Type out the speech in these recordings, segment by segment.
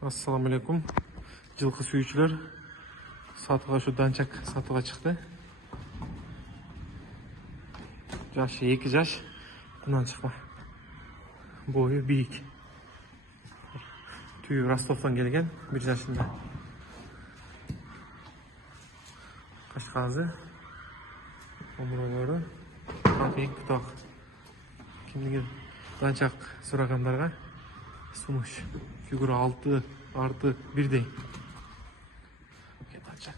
Assalamu alaikum. Жылқы сүйүүчүлөр. Сатыга şu данчак сатыга чыкты. Жашы 2 жаш. Мындан чыкма. Бою бийик. Түйү Ростовтан келген, 1 жашында. Кашказы. Омуролору. Капик ток. Кимдиги данчак сурагандарга сунуш. Фигура 6+1 Данчак.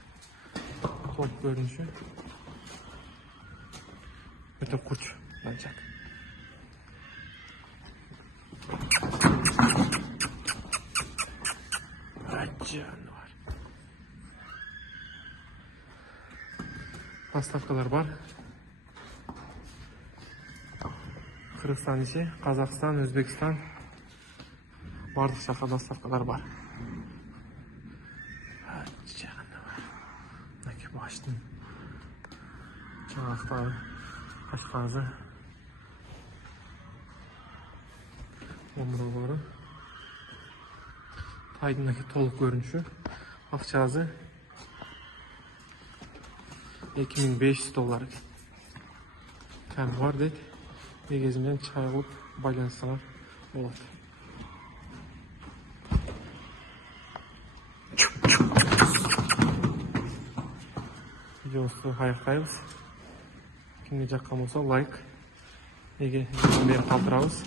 Толук көрүнүшү. Өтө курч данчак. Жаныбар. Поставкалар бар. Кыргызстан иши, Казакстан, Өзбекстан. Бардык жака доставкалар бар. Жаныбар. Мынакей баштын жаңактары, кашказы, омуролору. Тайдын толук көрүнүшү. Акчасы $2500. Кәм бар дейт. Негизи менен чай кылып байланыссаңар болот. Видеосу аяктайбыз. Кимге жаккан болсо лайк, эге берип калтырабыз.